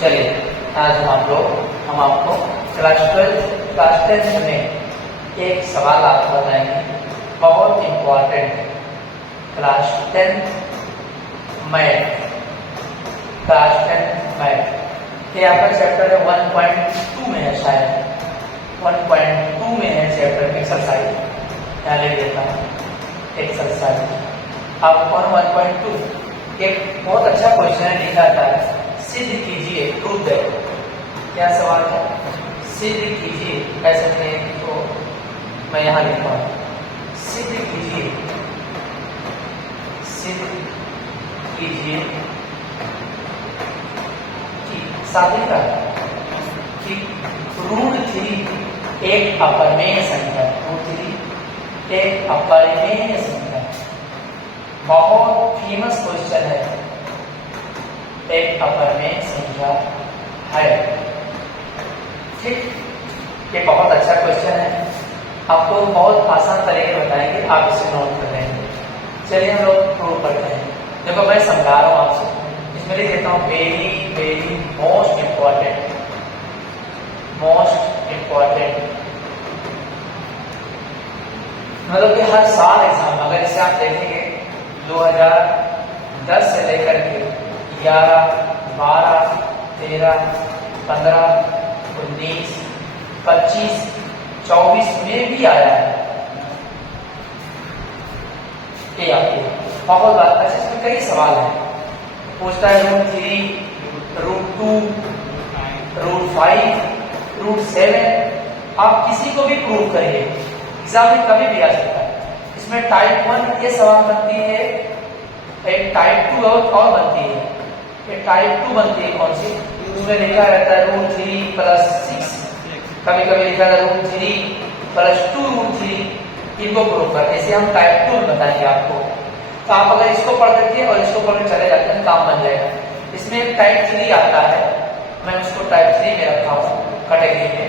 चलिए आज हम आपको क्लास 10 में एक सवाल आपको बताएंगे, बहुत इम्पोर्टेंट। क्लास 10 मैथ, ये आपका चैप्टर है 1.2 में है, शायद 1.2 में है चैप्टर एक्सरसाइज। यहाँ ले लेता हूँ एक्सरसाइज आपको 1.2। एक बहुत अच्छा क्वेश्चन है, लिखा था सिद्ध कीजिए, प्रूव दैट। क्या सवाल है? सिद्ध कीजिए, ऐसा कहें तो मैं यहाँ लिखता हूँ सिद्ध कीजिए कि साबित कर कि √3 एक अपरिमेय संख्या, √3 एक अपरिमेय संख्या। बहुत फेमस क्वेश्चन है, एक अपरिमेय संख्या है। ठीक, ये बहुत अच्छा क्वेश्चन है, आपको बहुत आसान तरीके बताएंगे, आप इसे नोट कर लेंगे। चलिए हम लोग प्रूव करते हैं। देखो मैं समझा रहा हूँ आपसे, इसमें लिख देता हूँ वेरी मोस्ट इम्पोर्टेंट। मतलब कि हर साल एग्जाम, अगर इसे आप देखेंगे 2010 से लेकर के 11, 12, 13, 15, 19, 25, 24 में भी आया है। ये आपको बहुत बात। अच्छा, इसमें कई सवाल हैं, पूछता है √3, √2, √5, √7। आप किसी को भी प्रूव करिए, एग्जाम में कभी भी आ सकता है। इसमें टाइप 1 ये सवाल बनती है, एक टाइप 2 और बनती है। ये टाइप 2 बनती है कौन सी? उसमें लिखा रहता है √3 + 6, कभी कभी लिखा है √3 + 2√3। इनको प्रूव करते, इसे हम टाइप 2 में बताएंगे आपको। तो आप अगर इसको पढ़ करके और इसको पढ़ चले जाते हैं, काम बन जाएगा। इसमें टाइप 3 आता है, मैं उसको टाइप 3 में रखा हूँ कैटेगरी में।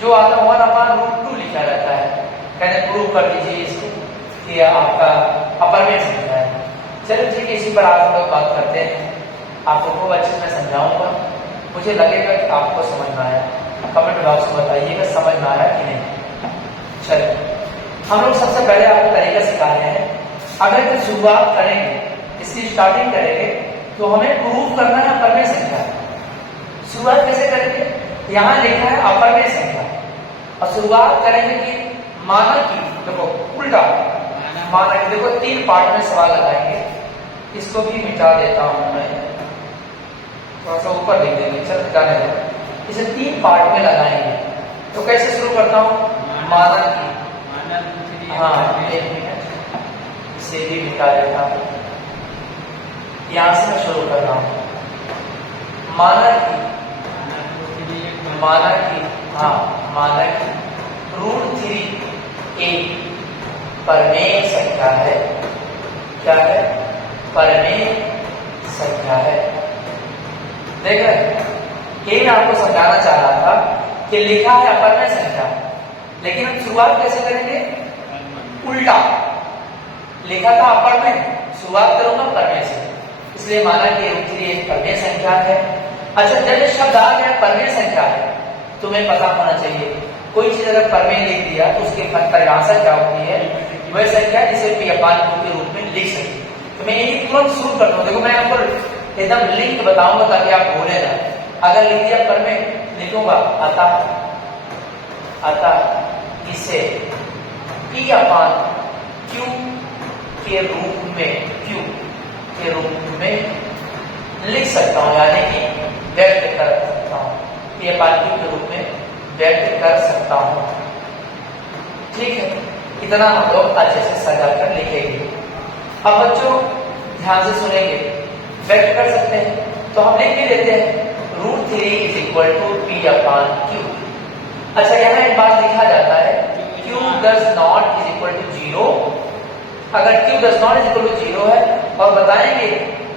जो आता है 1/√2 लिखा रहता है, कहते प्रूव कर दीजिए इसको कि आपका अपरिमेय संख्या है। चलिए ठीक है, इसी पर आज हम लोग बात करते हैं। आपको खूब अच्छे से मैं समझाऊंगा, मुझे लगेगा कि आपको समझ में आया। कमेंट बॉक्स में बताइएगा समझ में आया कि नहीं। चलिए हम लोग सबसे पहले आपको तरीका सिखाते हैं। अगर तो शुरुआत करेंगे, इसकी स्टार्टिंग करेंगे, तो हमें प्रूव करना है अपरिमेय संख्या। शुरुआत कैसे करेंगे? यहाँ लिखा है अपरिमेय संख्या, और शुरुआत करेंगे कि माना कि, देखो उल्टा माना कि, देखो 3 पार्ट में सवाल लगाएंगे। इसको भी मिटा देता हूं मैं, थोड़ा सा ऊपर लिख देंगे, चल मिटाने दो। इसे 3 पार्ट में लगाएंगे। तो कैसे शुरू करता हूं? माना कि, हाँ 1 मिनट, इसे भी मिटा देता हूं। यहां से मैं शुरू कर रहा हूं। माना कि √3 एक परिमेय संख्या है। क्या है? परिमेय संख्या है। देख रहे हैं, ये मैं आपको समझाना चाह रहा था कि लिखा है अपरिमेय संख्या, लेकिन हम शुरुआत कैसे करेंगे? उल्टा। लिखा था अपरिमेय, शुरुआत करूंगा परिमेय से, इसलिए माना कि √3 एक परिमेय संख्या है। अच्छा, जब ये शब्द आ गया परिमेय संख्या है, तुम्हें पता होना चाहिए कोई चीज अगर परिमेय लिख दिया तो उसकी परिभाषा क्या होती है? वह संख्या जिसे P/2 के रूप में लिख सकते। तो मैं यही तुरंत शुरू करता हूँ। देखो मैं आपको एकदम लिंक बताऊंगा ताकि आप भूले ना। अगर लिख दिया परिमेय, लिखूंगा अतः इसे P/Q के रूप में लिख सकता हूँ, यानी कि व्यक्त कर सकता हूँ। P/Q के रूप में व्यक्त कर सकता हूँ। ठीक है, इतना हम लोग अच्छे से सजा कर लिखेंगे। अब बच्चों ध्यान से सुनेंगे, व्यक्त कर सकते हैं तो हम लिख भी देते हैं √3 = P/Q। अच्छा, यहाँ एक बात लिखा जाता है Q does not = 0। अगर Q does not = 0 है, और बताएंगे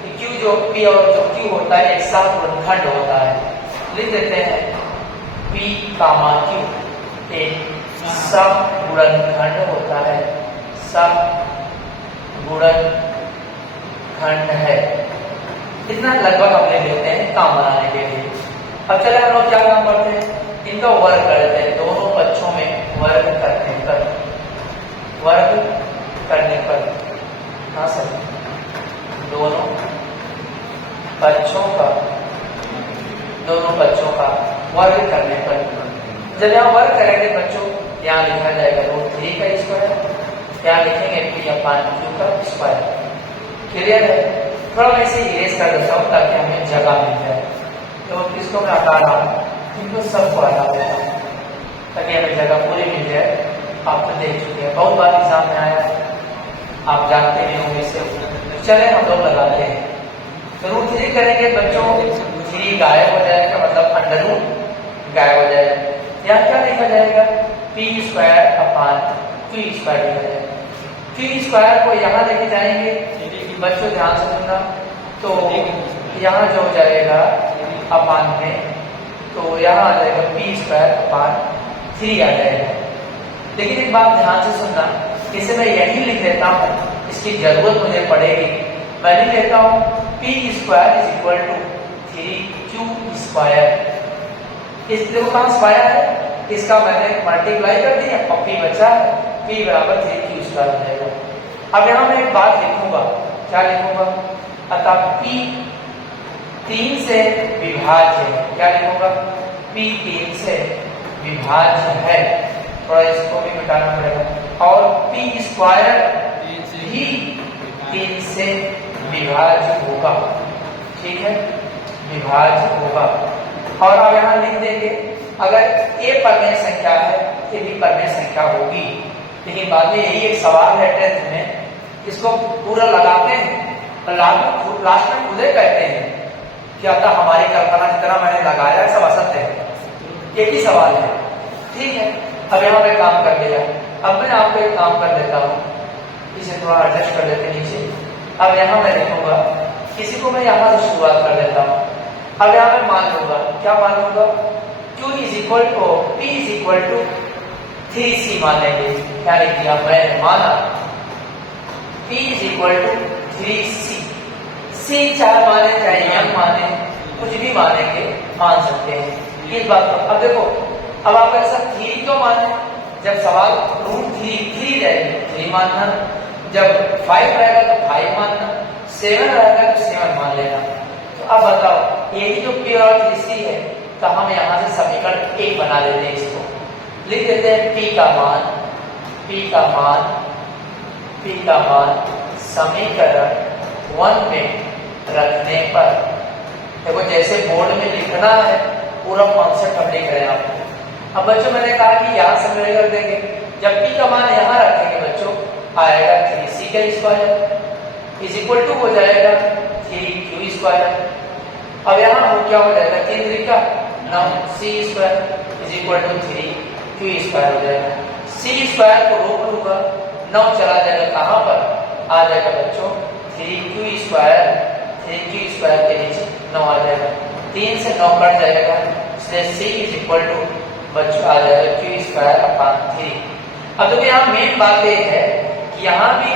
कि Q जो P और जो Q होता है एक सहगुणनखंड होता है, लिख देते हैं P/Q एक सहगुणनखंड होता है, सहगुणनखंड है। इतना लगभग हम ले लेते हैं काम बनाने के लिए। अब चले हम लोग क्या काम करते हैं, इनका वर्ग करते हैं, दोनों पक्षों में वर्ग करने पर, हाँ सर, दोनों पक्षों का वर्ग करने पर, जब यहाँ वर्ग करेंगे बच्चों, यहाँ लिखा जाएगा √3 का स्क्वायर, यहाँ लिखेंगे P/Q का स्क्वायर। क्लियर है? थोड़ा मैं इसे इरेज कर देता हूँ ताकि हमें जगह मिल जाए। तो किसको मैं हटा रहा हूँ, इनको सबको हटा देता हूँ ताकि हमें जगह पूरी मिल जाए। आप तो देख चुके हैं, बहुत बार एग्जाम में आया, आप जानते भी होंगे इसे। चले हम लोग लगाते हैं, तो √3 करेंगे बच्चों, 3 गायब हो जाएगा, मतलब अंडर रूट गायब हो जाएगा। यहाँ क्या लिखा जाएगा, P² अपान Q² लिखा जाएगा। Q² को यहाँ लेके जाएंगे बच्चों, ध्यान से सुनना, तो यहाँ जो हो जाएगा अपान में, तो यहाँ आ जाएगा P² अपान 3 आ जाएगा। लेकिन एक बात ध्यान से सुनना, इसे मैं यही लिख देता हूँ, इसकी जरूरत मुझे पड़ेगी, मैं लिख लेता हूँ P² = 3Q²। इस देखो कहाँ स्क्वायर है, इसका मैंने मल्टीप्लाई कर दिया और P बचा है, P = 3Q² हो जाएगा। अब यहाँ मैं एक बात लिखूंगा, क्या लिखूंगा, अतः P 3 से विभाज्य है, क्या लिखूंगा, P 3 से विभाज्य है, थोड़ा इसको भी मिटाना पड़ेगा, और P² भी 3 से विभाज्य होगा, ठीक है, विभाज्य होगा। और अब यहाँ लिख देंगे, अगर A परमेय संख्या है, A भी परमेय संख्या होगी। लेकिन बाद में यही एक सवाल है 10th में, इसको पूरा लगाते हैं और लास्ट में खुदे कहते हैं कि अतः हमारी कल्पना जितना मैंने लगाया सब असत्य है। एक ही सवाल है, ठीक है। अब यहाँ पे काम कर दिया, अब मैं आपको एक काम कर देता हूँ, इसे थोड़ा एडजस्ट कर देते नीचे। अब यहाँ मैं लिखूंगा, किसी को मैं यहाँ से शुरुआत कर देता हूँ। अब यहाँ मैं मान लूंगा, क्या मान लूंगा, P = 3C मानेंगे। क्या लिख दिया, मैंने माना P = 3C। C चाहे माने चाहे M माने, कुछ भी मानेंगे, मान सकते हैं इस बात को। अब देखो, अब आप ऐसा 3 क्यों माने, जब सवाल √3 रहेगी 3 मानना, जब 5 रहेगा तो 5 मानना, 7 रहेगा तो 7 मान लेना। तो अब बताओ, यही जो P और 3C है, तो हम यहाँ से समीकरण 1 बना देते हैं, इसको लिख देते हैं P का मान समीकरण 1 में रखने पर, देखो जैसे बोर्ड में लिखना है पूरा कॉन्सेप्ट हम लिख रहे हैं आपको। अब बच्चों मैंने कहा कि यहाँ समीकरण रख देंगे, जब P का मान यहाँ रखेंगे बच्चों, आएगा 3C का स्क्वायर = हो जाएगा 3Q²। अब यहाँ हो क्या हो जाएगा, 3 3 का 9, C² = 3Q² हो जाएगा। C² को रोक लूंगा, 9 चला जाएगा कहाँ पर, आ जाएगा बच्चों 3Q² के नीचे 9 आ जाएगा, 3 से 9 कट जाएगा, इसलिए C = बच्चों आ जाएगा Q²/3। अब देखो यहाँ मेन बात यह है कि यहाँ भी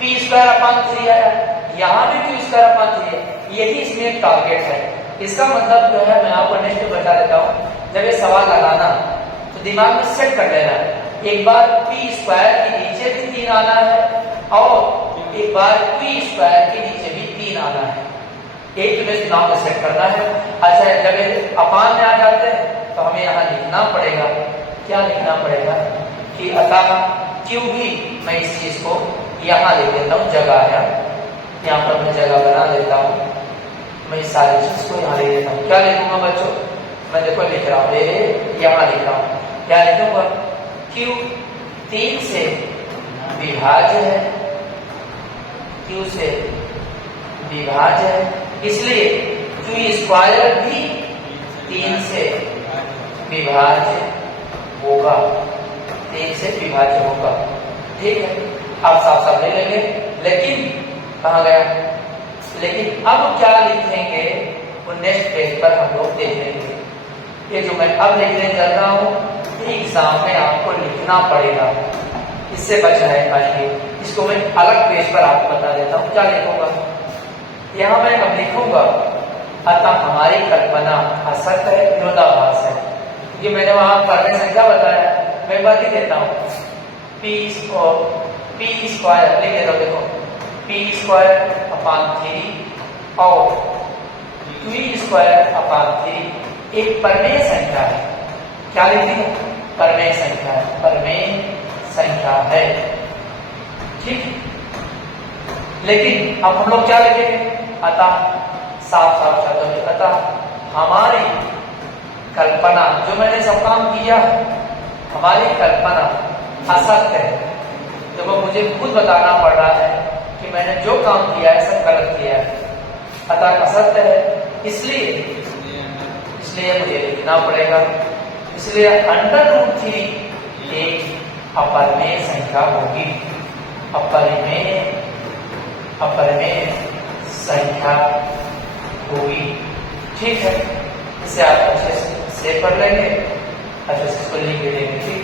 P²/3 आया, यहाँ भी Q²/3 है, यही इसमें एक टारगेट है। इसका मतलब जो है, मैं आपको नेक्स्ट बता देता हूँ, जब ये सवाल लगाना तो दिमाग में सेट कर लेना, एक बार P² के नीचे भी 3 आना है और एक बार Q² के नीचे भी 3 आना है, एक तुम्हें दिमाग में सेट करना है। अच्छा, जब ये अपान में आ जाते हैं तो हमें यहाँ लिखना पड़ेगा, क्या लिखना पड़ेगा कि अतः Q भी, मैं इस चीज को यहाँ लिख देता हूँ, जगह है यहाँ पर, मैं जगह बना देता हूँ, मैं इस सारी चीज को यहाँ लिख देता हूँ। क्या लिखूंगा बच्चों, मैं देखो लिख रहा हूँ, यहाँ लिख रहा हूँ, क्या लिखूंगा, Q 3 से विभाज्य है, Q से विभाज्य है, इसलिए Q² भी 3 से विभाज्य होगा, 3 से विभाज्य होगा, ठीक है। आप साफ साफ ले लेंगे, लेकिन कहाँ गया, लेकिन अब क्या लिखेंगे वो नेक्स्ट पेज पर हम लोग देख लेंगे। ये जो मैं अब लिखने चल रहा हूँ, एग्जाम में आपको लिखना पड़ेगा, इससे बच रहे पाएंगे। इसको मैं अलग पेज पर आपको बता देता हूँ, क्या लिखूंगा, यहाँ मैं अब लिखूंगा अतः हमारी कल्पना असत्य है, विरोधाभास है। ये मैंने वहां परमेय संख्या बताया, मैं बात ही देता हूँ। पी स्क्वायर लिख देता हूँ, देखो पी स्क्वायर अपान 3 और क्यू स्क्वायर अपान 3 एक परमेय संख्या है। क्या लिखती है? परमेय संख्या है, परमेय संख्या है, ठीक। लेकिन अब हम लोग क्या लिखेंगे? अतः साफ साफ शब्दों में, अतः हमारी कल्पना, जो मैंने सब काम किया है, हमारी कल्पना असत्य है। देखो मुझे खुद बताना पड़ रहा है कि मैंने जो काम किया है सब गलत किया है, अतः असत्य है, इसलिए मुझे लिखना पड़ेगा। इसलिए √3 एक अपरिमेय संख्या होगी, अपरिमेय संख्या होगी, ठीक है। इसे आप अच्छे से पढ़ लेंगे, अच्छे से इसको लिख देंगे, ठीक।